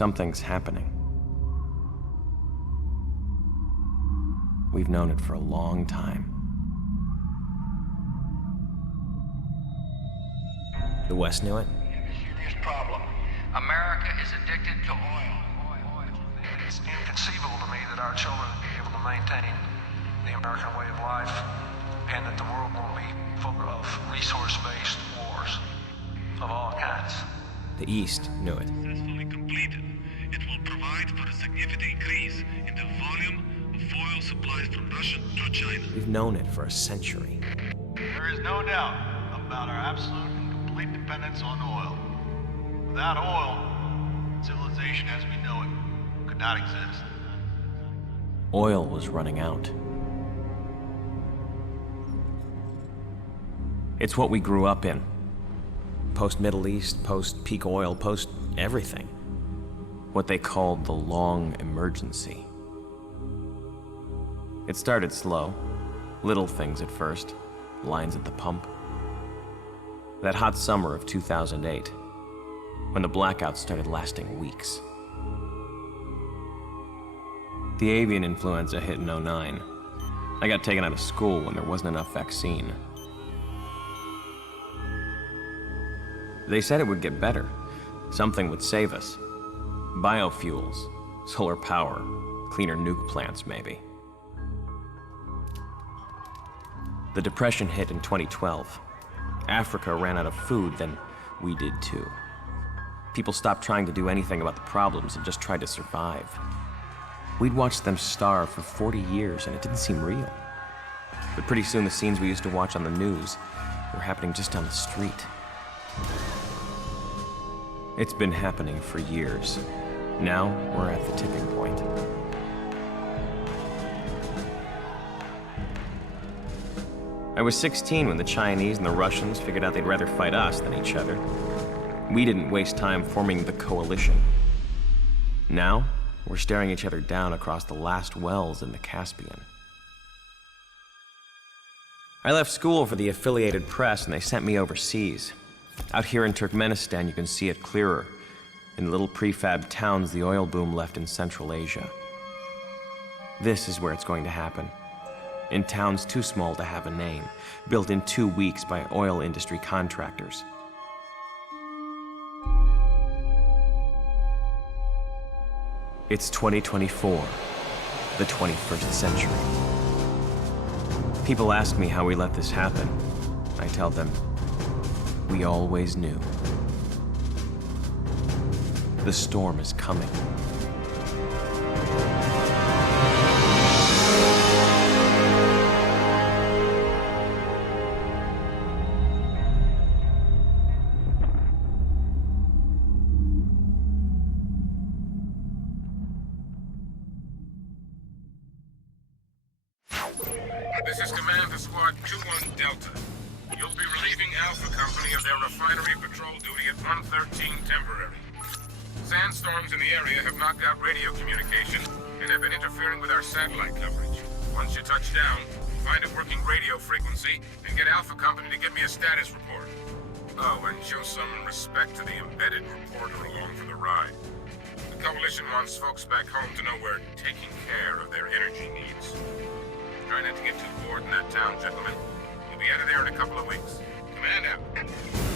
Something's happening. We've known it for a long time. The West knew it? We have a serious problem. America is addicted to oil. It's inconceivable to me that our children will be able to maintain the American way of life and that the world will be full of resource-based wars of all kinds. The East knew it. Successfully completed, it will provide for a significant increase in the volume of oil supplies from Russia to China. We've known it for a century. There is no doubt about our absolute and complete dependence on oil. Without oil, civilization as we know it could not exist. Oil was running out. It's what we grew up in. Post-Middle East, post-peak oil, post-everything. What they called the long emergency. It started slow. Little things at first. Lines at the pump. That hot summer of 2008, when the blackouts started lasting weeks. The avian influenza hit in '09. I got taken out of school when there wasn't enough vaccine. They said it would get better. Something would save us. Biofuels, solar power, cleaner nuke plants, maybe. The Depression hit in 2012. Africa ran out of food, then we did too. People stopped trying to do anything about the problems and just tried to survive. We'd watched them starve for 40 years and it didn't seem real. But pretty soon the scenes we used to watch on the news were happening just down the street. It's been happening for years. Now we're at the tipping point. I was 16 when the Chinese and the Russians figured out they'd rather fight us than each other. We didn't waste time forming the coalition. Now, we're staring each other down across the last wells in the Caspian. I left school for the affiliated press and they sent me overseas. Out here in Turkmenistan, you can see it clearer. In little prefab towns the oil boom left in Central Asia. This is where it's going to happen. In towns too small to have a name, built in 2 weeks by oil industry contractors. It's 2024, the 21st century. People ask me how we let this happen. I tell them, we always knew. The storm is coming. This is Command to Squad 2-1 Delta. You'll be relieving Alpha Company of their refinery patrol duty at 113 temporary. Sandstorms in the area have knocked out radio communication and have been interfering with our satellite coverage. Once you touch down, find a working radio frequency and get Alpha Company to give me a status report. Oh, and show some respect to the embedded reporter along for the ride. The Coalition wants folks back home to know we're taking care of their energy needs. Try not to get too bored in that town, gentlemen. We'll be out of there in a couple of weeks. Command out.